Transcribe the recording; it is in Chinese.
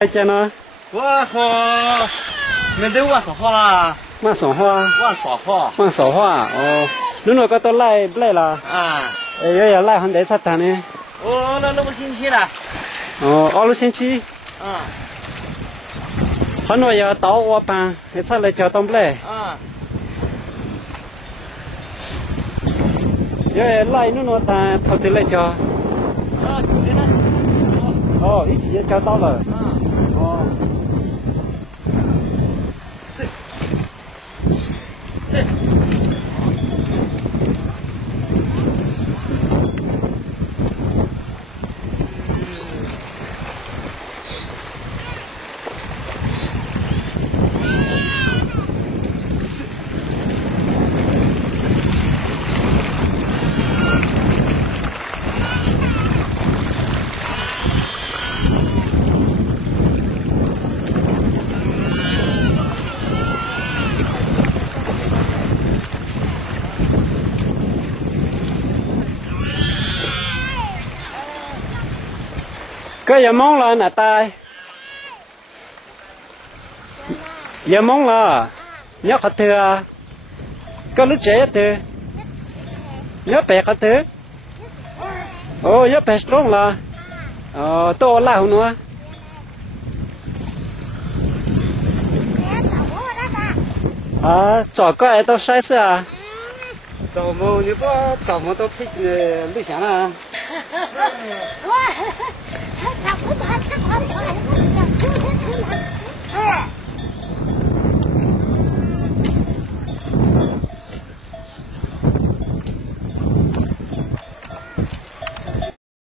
再见了。我好，没得我说话啦。我说话。我说话。我说话哦，你那个都来不来了？啊。要来很得才谈呢。我来2个星期了。哦，2个星期。啊。很多要到我班，你才来交通不来。啊。要来你那单头头来交。啊，行了。哦，一起也交到了。啊。哦。是。对。cái giờ mong là nè tai giờ mong là nhớ khát thừa có lúc trẻ thừa nhớ bè khát thừa nhớ bè strong là to là không nữa chọn cái tao sai sao chọn màu như có chọn màu tao thích lúc sáng à